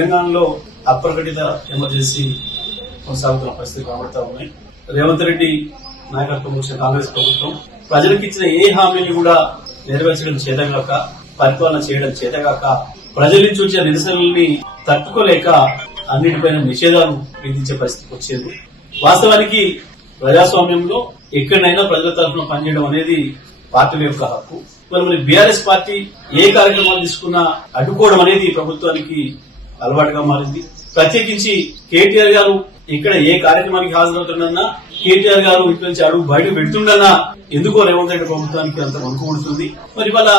తెలంగాణలో అప్రకటిత ఎమర్జెన్సీ కొనసాగుతున్న పరిస్థితి కనబడతా ఉన్నాయి. రేవంత్ రెడ్డి నాయకత్వం వచ్చిన కాంగ్రెస్ ప్రభుత్వం ప్రజలకు ఇచ్చిన ఏ హామీని కూడా నెరవేర్చడం చేతగాక, పరిపాలన చేయడం చేతగాక, ప్రజల నుంచి వచ్చే నిరసనల్ని తట్టుకోలేక అన్నిటిపైన నిషేధాలు విధించే పరిస్థితికి వచ్చింది. వాస్తవానికి ప్రజాస్వామ్యంలో ఎక్కడైనా ప్రజల తరఫున పనిచేయడం అనేది పార్టీల యొక్క హక్కు. మరి బీఆర్ఎస్ పార్టీ ఏ కార్యక్రమాలు తీసుకున్నా అడ్డుకోవడం అనేది ప్రభుత్వానికి అలవాటుగా మారింది. ప్రత్యేకించి కేటీఆర్ గారు ఇక్కడ ఏ కార్యక్రమానికి హాజరవుతుండన్నా, కేటీఆర్ గారు ఇక్కడి నుంచి అడుగు బయట పెడుతుండన్నా ఎందుకో రేవంత్ రెడ్డి ప్రభుత్వానికి అంత వణుకుడుతుంది. మరి వాళ్ళ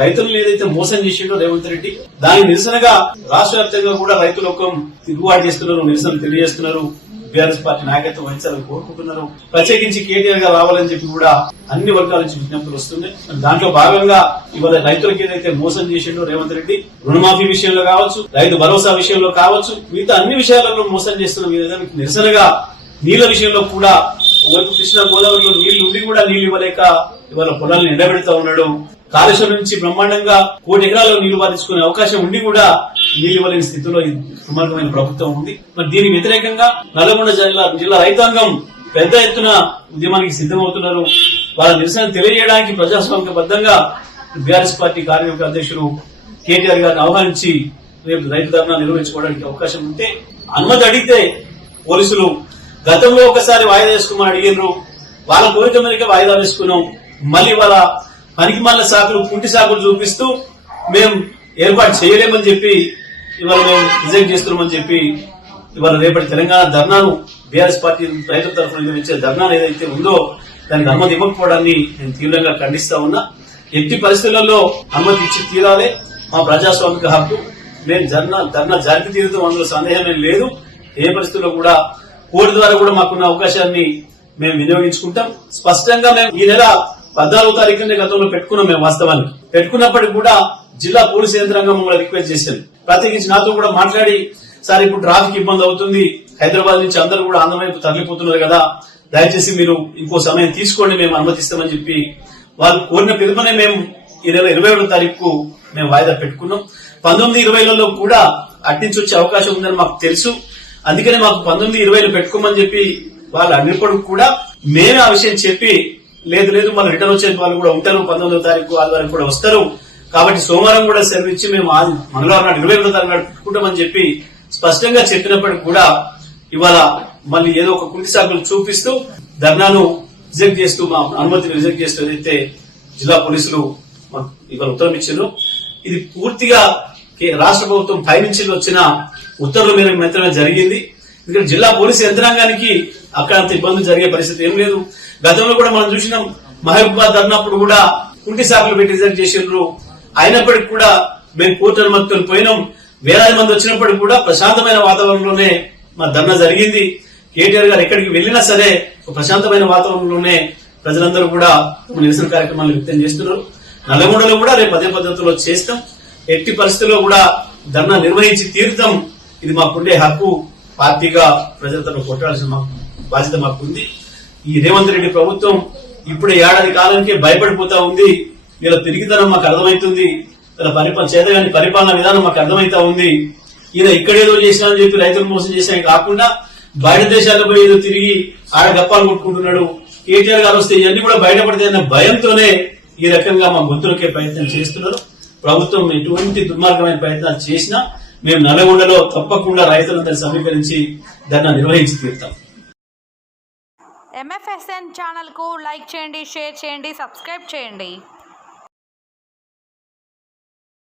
రైతులను ఏదైతే మోసం చేసిండో రేవంత్ రెడ్డి, దానికి నిరసనగా రాష్ట్ర వ్యాప్తంగా కూడా రైతులొకం తిరుగుబాటు చేస్తున్నారు, నిరసన తెలియజేస్తున్నారు. బీఆర్ఎస్ పార్టీ నాయకత్వం వహించాలని కోరుకుంటున్నారు. ప్రత్యేకించి కేటీఆర్ గారు రావాలని చెప్పి కూడా అన్ని వర్గాల నుంచి విజ్ఞప్తులు వస్తున్నాయి. దాంట్లో భాగంగా ఇవాళ రైతులకు ఏదైతే మోసం చేసిండో రేవంత్ రెడ్డి, రుణమాఫీ విషయంలో కావచ్చు, రైతు భరోసా విషయంలో కావచ్చు, మిగతా అన్ని విషయాలలో మోసం చేస్తున్న నిరసనగా నీళ్ల విషయంలో కూడా ఒకవైపు కృష్ణా గోదావరిలో నీళ్లు ఉండి కూడా నీళ్లు ఇవ్వలేక ఇవాళ పొలాలను ఎండబెడతా ఉన్నాడు. కాళేశ్వరం నుంచి బ్రహ్మాండంగా 1 ఎకరాల్లో నీళ్లు బాధించుకునే అవకాశం ఉండి కూడా నీళ్లు ఇవ్వలేని స్థితిలో దుర్మార్గమైన ప్రభుత్వం ఉంది. మరి దీనికి వ్యతిరేకంగా నల్గొండ జిల్లా రైతాంగం పెద్ద ఎత్తున ఉద్యమానికి సిద్దమవుతున్నారు. వాళ్ళ నిరసన తెలియజేయడానికి ప్రజాస్వామ్యబద్దంగా బీఆర్ఎస్ పార్టీ కార్యవర్గ అధ్యక్షుడు కేటీఆర్ గారిని ఆహ్వానించి రేపు రైతు ధర్నా నిర్వహించుకోవడానికి అవకాశం ఉంటే అనుమతి అడిగితే పోలీసులు గతంలో ఒకసారి వాయిదా వేసుకోమని అడిగినారు. వాళ్ళ కోరిక మేరకు వాయిదా వేసుకున్నాం. మళ్ళీ వాళ్ళ పనికిమాలిన సాకులు, కుంటి సాకులు చూపిస్తూ మేము ఏర్పాటు చేయలేమని చెప్పి ఇవాళ మేము రిజెక్ట్ చేస్తున్నామని చెప్పి ఇవాళ రేపటి తెలంగాణ ధర్నాను బీఆర్ఎస్ పార్టీ రైతుల తరఫున నిర్వహించే ధర్నాను ఏదైతే ఉందో దానికి అనుమతి ఇవ్వకపోవడాన్ని నేను తీవ్రంగా ఖండిస్తా ఉన్నా. ఎట్టి పరిస్థితులలో అనుమతి ఇచ్చి తీరాలి. మా ప్రజాస్వామిక హక్కు. మేము ధర్నా జరిపి తీరుతాం, అందులో సందేహమే లేదు. ఏ పరిస్థితుల్లో కూడా కోర్టు ద్వారా కూడా మాకున్న అవకాశాన్ని మేము వినియోగించుకుంటాం. స్పష్టంగా మేము ఈ నెల 14వ తారీఖునే గతంలో పెట్టుకున్నాం. మేము వాస్తవానికి పెట్టుకున్నప్పటికీ కూడా జిల్లా పోలీసు యంత్రాంగం మమ్మల్ని రిక్వెస్ట్ చేశారు. ప్రత్యేకించి నాతో కూడా మాట్లాడి, సార్ ఇప్పుడు ట్రాఫిక్ ఇబ్బంది అవుతుంది, హైదరాబాద్ నుంచి అందరూ కూడా ఆంధ్ర వైపు తరలిపోతున్నారు కదా, దయచేసి మీరు ఇంకో సమయం తీసుకోండి, మేము అనుమతిస్తామని చెప్పి వాళ్ళు కోరిన పిలుపునే మేము ఈ నెల 21వ తారీఖు మేము వాయిదా పెట్టుకున్నాం. 19-20లలో కూడా అట్నుంచి వచ్చే అవకాశం ఉందని మాకు తెలుసు. అందుకనే మాకు 19-20 పెట్టుకోమని చెప్పి వాళ్ళు అడిగినప్పుడు కూడా మేమే ఆ విషయం చెప్పి లేదు మళ్ళీ రిటర్న్ వచ్చే వాళ్ళు కూడా ఉంటారు, 19వ తారీఖు ఆదివారం కూడా వస్తారు, కాబట్టి సోమవారం కూడా సెలవు ఇచ్చి మేము మంగళవారం నాడు 21వ తారీఖు నాడు పెట్టుకుంటామని చెప్పి స్పష్టంగా చెప్పినప్పటికీ కూడా ఇవాళ మళ్ళీ ఏదో ఒక కుంటి సాకులు చూపిస్తూ ధర్నాను రిజెక్ట్ చేస్తూ, మా అనుమతిని రిజెక్ట్ చేస్తూ ఏదైతే జిల్లా పోలీసులు ఇవాళ ఉత్తర్వులు ఇచ్చారు, ఇది పూర్తిగా రాష్ట్ర ప్రభుత్వం పైనుంచి వచ్చిన ఉత్తర్వుల మేరకు మాత్రమే జరిగింది. ఎందుకంటే జిల్లా పోలీసు యంత్రాంగానికి అక్కడ అంత ఇబ్బందులు జరిగే పరిస్థితి ఏం లేదు. గతంలో కూడా మనం చూసినాం, మహబూబాబాద్ ధర్నాప్పుడు కూడా కుంటి సాకులు పెట్టి రిజెక్ట్ చేసినారు. అయినప్పటికీ కూడా మేము కోర్టు అనుమతితో పోయినాం. వేలాది మంది వచ్చినప్పటికీ కూడా ప్రశాంతమైన వాతావరణంలోనే మా ధర్నా జరిగింది. కేటీఆర్ గారు ఎక్కడికి వెళ్లినా సరే ప్రశాంతమైన వాతావరణంలోనే ప్రజలందరూ కూడా నిరసన కార్యక్రమాలు వ్యక్తం చేస్తున్నారు. నల్లగొండలో కూడా రేపు అదే పద్ధతిలో చేస్తాం. ఎట్టి పరిస్థితుల్లో కూడా ధర్నా నిర్వహించి తీరుతాం. ఇది మాకుండే హక్కు. పార్టీగా ప్రజలతో కొట్టాల్సిన బాధ్యత మాకుంది. ఈ రేవంత్ రెడ్డి ప్రభుత్వం ఇప్పుడే ఏడాది కాలానికే భయపడిపోతా ఉంది. వీళ్ళ తిరిగితనం మాకు అర్థమవుతుంది. వీళ్ళ చేతగాని పరిపాలన విధానం మాకు అర్థమైతా ఉంది. ఈయన ఇక్కడేదో చేసినా అని చెప్పి రైతులు మోసం చేసినా కాకుండా బయట దేశాల్లో పోయి ఏదో తిరిగి ఆడ గప్పాలు కొట్టుకుంటున్నాడు. కేటీఆర్ గారు వస్తే ఇవన్నీ కూడా బయటపడతాయన్న భయంతోనే ఈ రకంగా మా గొంతులకే ప్రయత్నం చేస్తున్నారు. ప్రభుత్వం ఎటువంటి దుర్మార్గమైన ప్రయత్నాలు చేసినా మేము నల్లగొండలో తప్పకుండా రైతులందరినీ సమీకరించి ధర్నా నిర్వహించి తీరుతాం. MFSN ఛానల్ కు లైక్ చేయండి, షేర్ చేయండి, సబ్స్క్రైబ్ చేయండి.